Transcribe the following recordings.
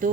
2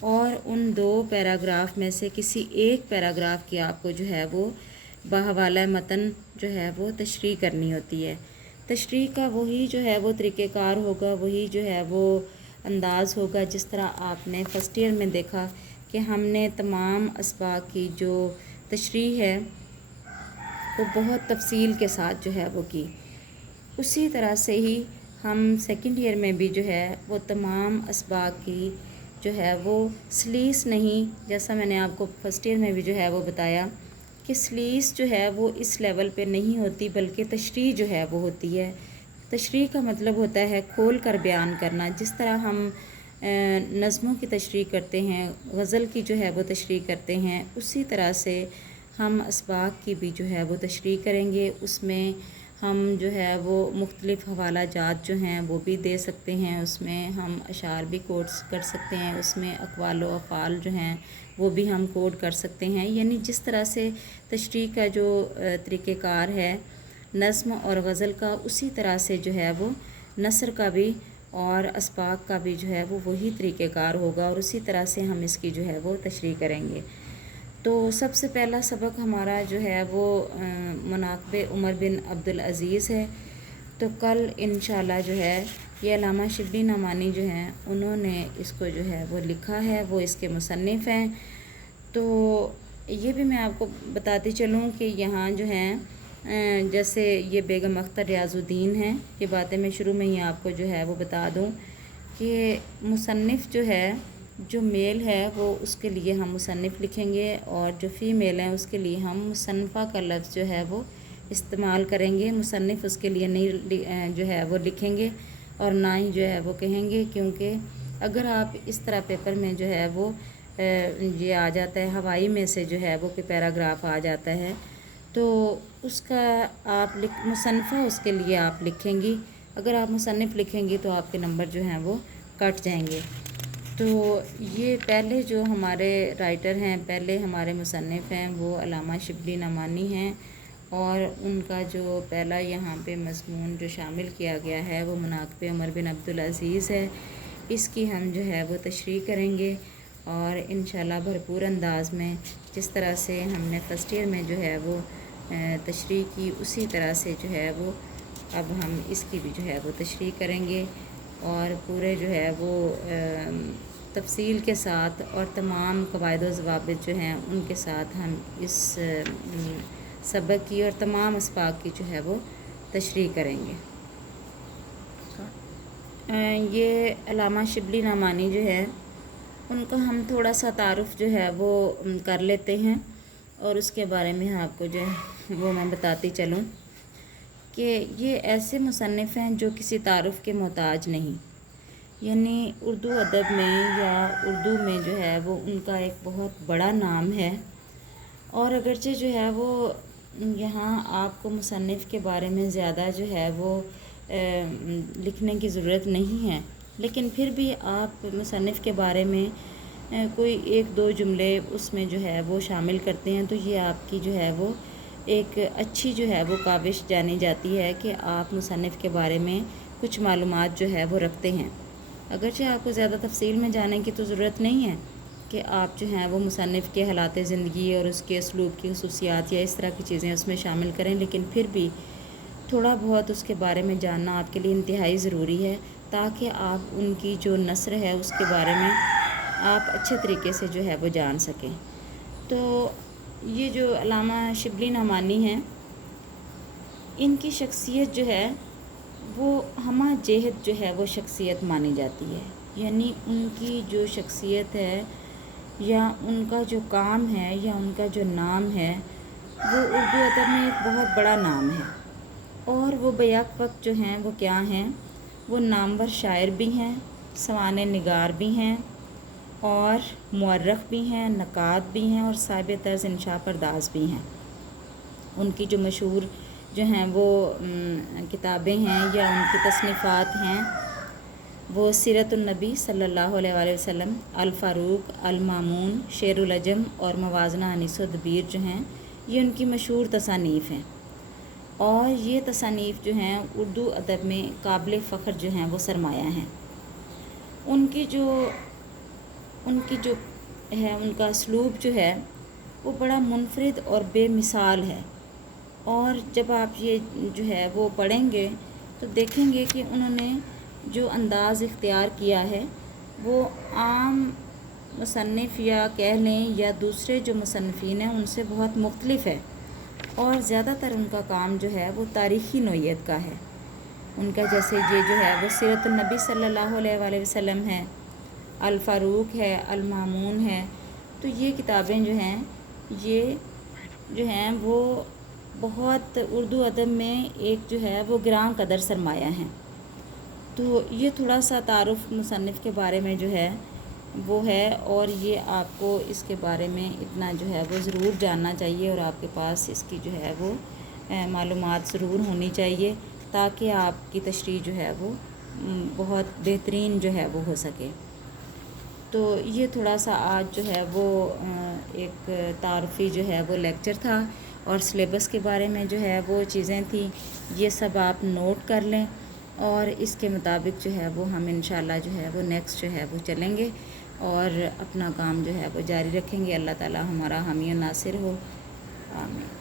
اور ان 2 پیراگراف میں سے کسی ایک پیراگراف کی آپ کو جو ہے وہ بحوالہ متن جو ہے وہ تشریح کرنی ہوتی ہے۔ تشریح کا وہی جو ہے وہ طریقہ کار ہوگا، وہی جو ہے وہ انداز ہوگا جس طرح آپ نے فرسٹ ایئر میں دیکھا کہ ہم نے تمام اسباق کی جو تشریح ہے وہ بہت تفصیل کے ساتھ جو ہے وہ کی۔ اسی طرح سے ہی ہم سیکنڈ ایئر میں بھی جو ہے وہ تمام اسباق کی جو ہے وہ سلیس نہیں، جیسا میں نے آپ کو فرسٹ ایئر میں بھی جو ہے وہ بتایا کہ سلیس جو ہے وہ اس لیول پہ نہیں ہوتی، بلکہ تشریح جو ہے وہ ہوتی ہے۔ تشریح کا مطلب ہوتا ہے کھول کر بیان کرنا، جس طرح ہم نظموں کی تشریح کرتے ہیں، غزل کی جو ہے وہ تشریح کرتے ہیں، اسی طرح سے ہم اسباق کی بھی جو ہے وہ تشریح کریں گے۔ اس میں ہم جو ہے وہ مختلف حوالہ جات جو ہیں وہ بھی دے سکتے ہیں، اس میں ہم اشعار بھی کوٹ کر سکتے ہیں، اس میں اقوال و افعال جو ہیں وہ بھی ہم کوٹ کر سکتے ہیں۔ یعنی جس طرح سے تشریح کا جو طریقہ کار ہے نظم اور غزل کا، اسی طرح سے جو ہے وہ نثر کا بھی اور اسباق کا بھی جو ہے وہ وہی طریقہ کار ہوگا، اور اسی طرح سے ہم اس کی جو ہے وہ تشریح کریں گے۔ تو سب سے پہلا سبق ہمارا جو ہے وہ مناقب عمر بن عبدالعزیز ہے۔ تو کل انشاءاللہ جو ہے یہ علامہ شبلی نعمانی جو ہیں انہوں نے اس کو جو ہے وہ لکھا ہے، وہ اس کے مصنف ہیں۔ تو یہ بھی میں آپ کو بتاتی چلوں کہ یہاں جو ہیں جیسے یہ بیگم اختر ریاض الدین ہیں، یہ باتیں میں شروع میں ہی آپ کو جو ہے وہ بتا دوں کہ مصنف جو ہے، جو میل ہے وہ اس کے لیے ہم مصنف لکھیں گے، اور جو فیمیل ہیں اس کے لیے ہم مصنفہ کا لفظ جو ہے وہ استعمال کریں گے۔ مصنف اس کے لیے نہیں جو ہے وہ لکھیں گے اور نہ ہی جو ہے وہ کہیں گے، کیونکہ اگر آپ اس طرح پیپر میں جو ہے وہ یہ آ جاتا ہے، ہوائی میں سے جو ہے وہ کوئی پیراگراف آ جاتا ہے، تو اس کا آپ مصنفہ اس کے لیے آپ لکھیں گی۔ اگر آپ مصنف لکھیں گی تو آپ کے نمبر جو ہیں وہ کٹ جائیں گے۔ تو یہ پہلے جو ہمارے رائٹر ہیں، پہلے ہمارے مصنف ہیں وہ علامہ شبلی نعمانی ہیں، اور ان کا جو پہلا یہاں پہ مضمون جو شامل کیا گیا ہے وہ مناقب عمر بن عبدالعزیز ہے۔ اس کی ہم جو ہے وہ تشریح کریں گے، اور انشاءاللہ بھرپور انداز میں جس طرح سے ہم نے فرسٹ ایئر میں جو ہے وہ تشریح کی، اسی طرح سے جو ہے وہ اب ہم اس کی بھی جو ہے وہ تشریح کریں گے، اور پورے جو ہے وہ تفصیل کے ساتھ اور تمام قواعد و ضوابط جو ہیں ان کے ساتھ ہم اس سبق کی اور تمام اسباق کی جو ہے وہ تشریح کریں گے۔ یہ علامہ شبلی نعمانی جو ہے ان کا ہم تھوڑا سا تعارف جو ہے وہ کر لیتے ہیں، اور اس کے بارے میں آپ کو جو ہے وہ میں بتاتی چلوں کہ یہ ایسے مصنف ہیں جو کسی تعارف کے محتاج نہیں، یعنی اردو ادب میں یا اردو میں جو ہے وہ ان کا ایک بہت بڑا نام ہے، اور اگرچہ جو ہے وہ یہاں آپ کو مصنف کے بارے میں زیادہ جو ہے وہ لکھنے کی ضرورت نہیں ہے، لیکن پھر بھی آپ مصنف کے بارے میں کوئی 1-2 جملے اس میں جو ہے وہ شامل کرتے ہیں، تو یہ آپ کی جو ہے وہ ایک اچھی جو ہے وہ کاوش جانی جاتی ہے کہ آپ مصنف کے بارے میں کچھ معلومات جو ہے وہ رکھتے ہیں۔ اگرچہ آپ کو زیادہ تفصیل میں جانے کی تو ضرورت نہیں ہے کہ آپ جو ہیں وہ مصنف کے حالات زندگی اور اس کے اسلوب کی خصوصیات یا اس طرح کی چیزیں اس میں شامل کریں، لیکن پھر بھی تھوڑا بہت اس کے بارے میں جاننا آپ کے لیے انتہائی ضروری ہے، تاکہ آپ ان کی جو نثر ہے اس کے بارے میں آپ اچھے طریقے سے جو ہے وہ جان سکیں۔ تو یہ جو علامہ شبلی نعمانی ہیں، ان کی شخصیت جو ہے وہ ہمہ جہت جو ہے وہ شخصیت مانی جاتی ہے، یعنی ان کی جو شخصیت ہے یا ان کا جو کام ہے یا ان کا جو نام ہے وہ اردو ادب میں ایک بہت بڑا نام ہے، اور وہ بیک وقت جو ہیں وہ کیا ہیں، وہ نامور شاعر بھی ہیں، سوانح نگار بھی ہیں، اور مورخ بھی ہیں، نقاد بھی ہیں، اور صاحب طرز انشاء پرداز بھی ہیں۔ ان کی جو مشہور جو ہیں وہ کتابیں ہیں یا ان کی تصنیفات ہیں وہ سیرت النبی صلی اللہ علیہ وآلہ وسلم، الفاروق، المامون، شعر العجم اور موازنہ انیس و دبیر جو ہیں یہ ان کی مشہور تصانیف ہیں، اور یہ تصانیف جو ہیں اردو ادب میں قابل فخر جو ہیں وہ سرمایہ ہیں۔ ان کی جو ان کی جو ہے ان کا اسلوب جو ہے وہ بڑا منفرد اور بے مثال ہے، اور جب آپ یہ جو ہے وہ پڑھیں گے تو دیکھیں گے کہ انہوں نے جو انداز اختیار کیا ہے وہ عام مصنف یا کہہ لیں یا دوسرے جو مصنفین ہیں ان سے بہت مختلف ہے، اور زیادہ تر ان کا کام جو ہے وہ تاریخی نوعیت کا ہے۔ ان کا جیسے یہ جو ہے وہ سیرت النبی صلی اللہ علیہ وآلہ وسلم ہے، الفاروق ہے، المامون ہے، تو یہ کتابیں جو ہیں یہ جو ہیں وہ بہت اردو ادب میں ایک جو ہے وہ گراں قدر سرمایہ ہیں۔ تو یہ تھوڑا سا تعارف مصنف کے بارے میں جو ہے وہ ہے، اور یہ آپ کو اس کے بارے میں اتنا جو ہے وہ ضرور جاننا چاہیے، اور آپ کے پاس اس کی جو ہے وہ معلومات ضرور ہونی چاہیے، تاکہ آپ کی تشریح جو ہے وہ بہت بہترین جو ہے وہ ہو سکے۔ تو یہ تھوڑا سا آج جو ہے وہ ایک تعارفی جو ہے وہ لیکچر تھا، اور سلیبس کے بارے میں جو ہے وہ چیزیں تھیں، یہ سب آپ نوٹ کر لیں، اور اس کے مطابق جو ہے وہ ہم انشاءاللہ جو ہے وہ نیکسٹ جو ہے وہ چلیں گے اور اپنا کام جو ہے وہ جاری رکھیں گے۔ اللہ تعالی ہمارا حامی و ناصر ہو، آمین۔